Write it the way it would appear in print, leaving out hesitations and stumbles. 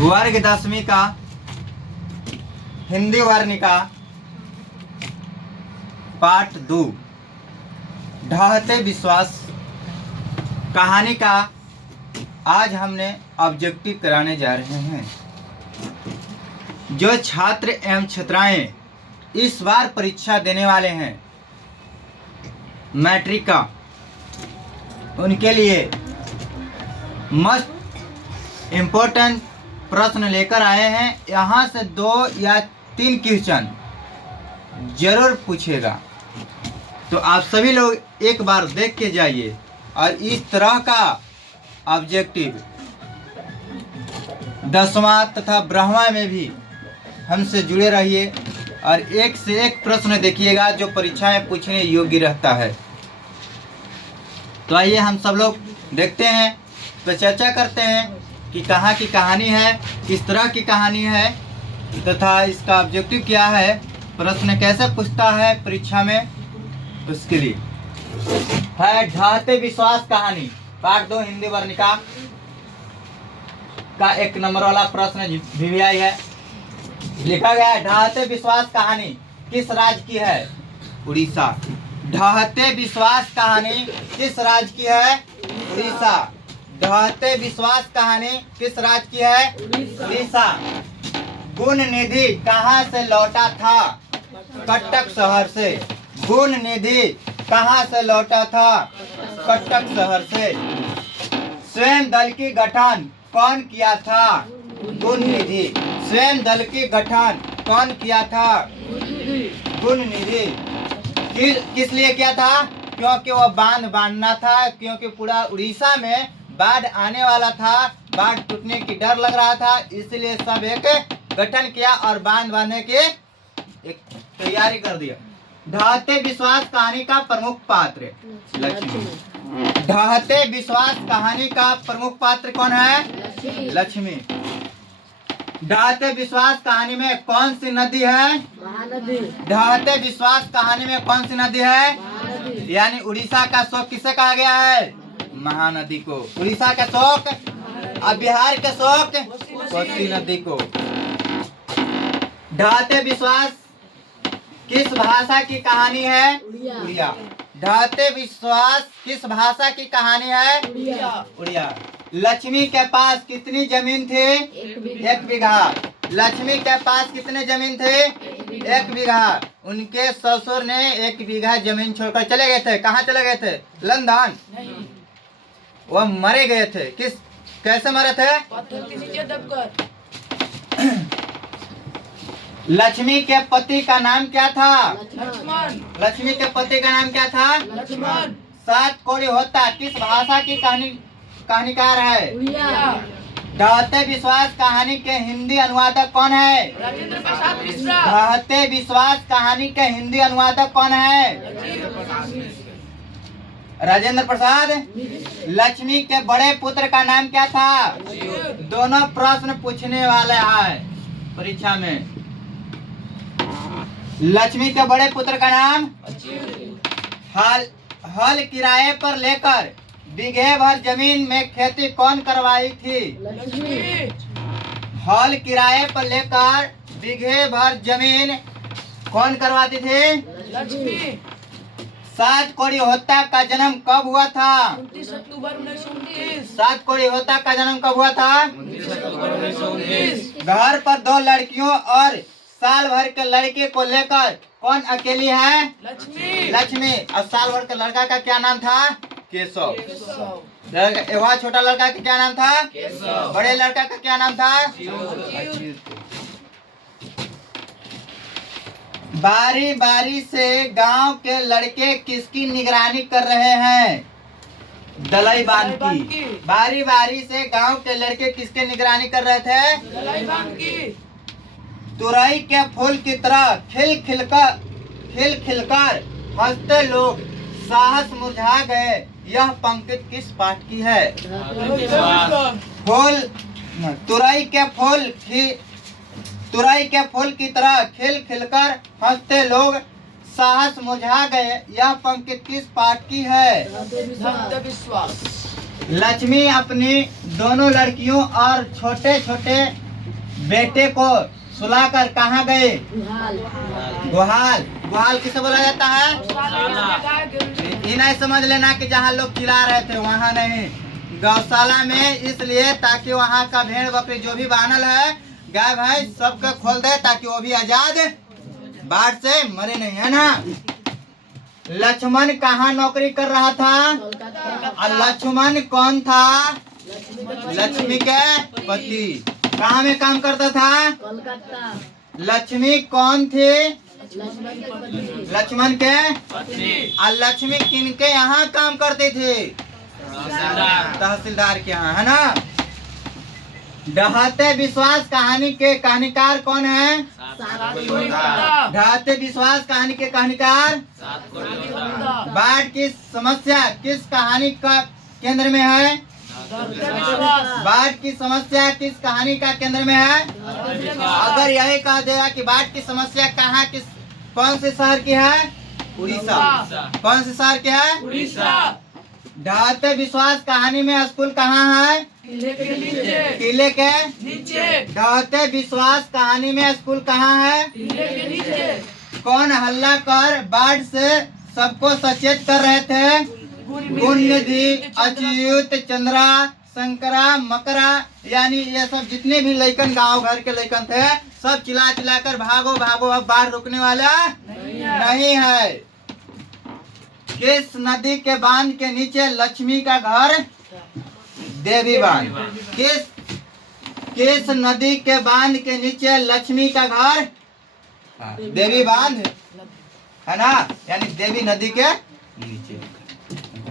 वर्ग 10वीं का हिंदी वर्णिका पाठ 2 ढहते विश्वास कहानी का आज हमने ऑब्जेक्टिव कराने जा रहे हैं। जो छात्र एवं छात्राएं इस बार परीक्षा देने वाले हैं मैट्रिक का, उनके लिए मस्ट इम्पोर्टेंट प्रश्न लेकर आए हैं। यहाँ से 2 या 3 क्वेश्चन जरूर पूछेगा, तो आप सभी लोग एक बार देख के जाइए और इस तरह का ऑब्जेक्टिव 10वां तथा 12वां में भी हमसे जुड़े रहिए और एक से एक प्रश्न देखिएगा जो परीक्षा में पूछने योग्य रहता है। तो आइए हम सब लोग देखते हैं, तो चर्चा करते हैं कि कहाँ की कहानी है, किस तरह की कहानी है तथा इसका ऑब्जेक्टिव क्या है, प्रश्न कैसे पूछता है परीक्षा में, उसके लिए है ढहते विश्वास कहानी पाठ 2 हिंदी वर्णिका का 1 नंबर वाला प्रश्न VVI है। लिखा गया है ढहते विश्वास कहानी किस राज्य की है? उड़ीसा। ढहते विश्वास कहानी किस राज्य की है? उड़ीसा। ढहते विश्वास कहानी किस राज्य की है? उड़ीसा। गुण निधि कहाँ से लौटा था? कटक शहर से। गुण निधि कहाँ से लौटा था? कटक शहर से। स्वयं दल की गठन कौन किया था? गुण निधि। स्वयं दल की गठन कौन किया था? गुण निधि। किस लिए किया था? क्योंकि वह बांध बांधना था, क्योंकि पूरा उड़ीसा में बाढ़ आने वाला था, बाढ़ टूटने की डर लग रहा था, इसलिए सब एक गठन किया और बांध बांधने की एक तैयारी कर दिया। ढहते विश्वास कहानी का प्रमुख पात्र लक्ष्मी। ढहते विश्वास कहानी का प्रमुख पात्र कौन है? लक्ष्मी। ढहते विश्वास कहानी में कौन सी नदी है? महानदी। ढहते विश्वास कहानी में कौन सी नदी है? महानदी। यानी उड़ीसा का शोक किसे कहा गया है? महानदी को। उड़ीसा का शोक और बिहार का शोक कोसी नदी को। ढहते विश्वास किस भाषा की कहानी है? उड़िया। ढहते विश्वास किस भाषा की कहानी है? उड़िया। लक्ष्मी के पास कितनी जमीन थी? 1 बीघा। लक्ष्मी के पास कितने जमीन थे? 1 बीघा। उनके ससुर ने 1 बीघा जमीन छोड़कर चले गए थे। कहाँ चले गए थे? लंदन। वह मरे गए थे। कैसे मरे थे? पत्थर के नीचे दबकर। लक्ष्मी के पति का नाम क्या था? लक्ष्मण। लक्ष्मी के पति का नाम क्या था? लक्ष्मण। 7 कोड़ी होता किस भाषा की कहानीकार है? ढहते विश्वास कहानी के हिंदी अनुवादक कौन है? राजेंद्र प्रसाद मिश्रा। ढहते विश्वास कहानी के हिंदी अनुवादक कौन है? राजेंद्र प्रसाद। लक्ष्मी के बड़े पुत्र का नाम क्या था? दोनों प्रश्न पूछने वाले हैं परीक्षा में। लक्ष्मी के बड़े पुत्र का नाम? हल किराए पर लेकर बीघे भर जमीन में खेती कौन करवाई थी? लक्ष्मी। हल किराए पर लेकर बीघे भर जमीन कौन करवाती थी? लक्ष्मी। 7 कोड़ी होता का जन्म कब हुआ था? 29 अक्टूबर 1929। 7 कोड़ी होता का जन्म कब हुआ था? 29 अक्टूबर 1919। घर पर 2 लड़कियों और साल भर के लड़के को लेकर कौन अकेली है? लक्ष्मी। लक्ष्मी। और साल भर के लड़का का क्या नाम था? केशव। वह छोटा लड़का का क्या नाम था? केशव। बड़े लड़का का क्या नाम था? बारी बारी से गांव के लड़के किसकी निगरानी कर रहे हैं? दलाई बांध की। बारी बारी से गांव के लड़के किसके निगरानी कर रहे थे? दलाई बांध की। तुरई के फूल की तरह खिल खिलकर हंसते लोग साहस मुरझा गए, यह पंक्ति किस पाठ की है? फूल तुरई के फूल की तरह खिल खिलकर हंसते लोग साहस मुरझा गए, यह पंक्ति किस पाठ की है? विश्वास। लक्ष्मी अपनी दोनों लड़कियों और छोटे छोटे बेटे को सुलाकर कहाँ गए? गुहाल। गुहाल किसे बोला जाता है? ये नहीं समझ लेना कि जहाँ लोग चिल्ला रहे थे वहाँ नहीं, गौशाला में, इसलिए ताकि वहाँ का भेड़ बकरी जो भी बानल है, गाय भैंस सबका खोल दे ताकि वो भी आजाद बाढ़ से मरे नहीं, है ना। लक्ष्मण कहाँ नौकरी कर रहा था? और लक्ष्मण कौन था? लक्ष्मी के पति। कहाँ में काम करता था? लक्ष्मी कौन थे? लक्ष्मण के पत्नी। और लक्ष्मी किनके यहाँ काम करते थे? तहसीलदार के यहाँ, है ना। ढहते विश्वास कहानी के कहानीकार कौन है? ढहते विश्वास कहानी के कहानीकार? बाढ़ की समस्या किस कहानी का केंद्र में है? बाढ़ की समस्या किस कहानी का केंद्र में है? अगर यही कह देगा कि बाढ़ की समस्या कहाँ, किस, कौन से शहर की है? उड़ीसा। कौन से शहर की है? उड़ीसा। ढहते विश्वास कहानी में स्कूल कहाँ है? किले के नीचे। ढहते विश्वास कहानी में स्कूल कहाँ है? किले के नीचे। कौन हल्ला कर बाढ़ से सबको सचेत कर रहे थे? गुणनिधि, अच्युत, चंद्रा, शंकरा, मकरा, यानी ये सब जितने भी लइकन गांव घर के लइकन थे, सब चिल्ला चिल्ला कर भागो भागो, अब बाढ़ रुकने वाला नहीं है। किस नदी के बांध के नीचे लक्ष्मी का घर? देवी बांध। किस नदी के बांध के नीचे लक्ष्मी का घर? देवी बांध, है ना, यानी देवी नदी के नीचे।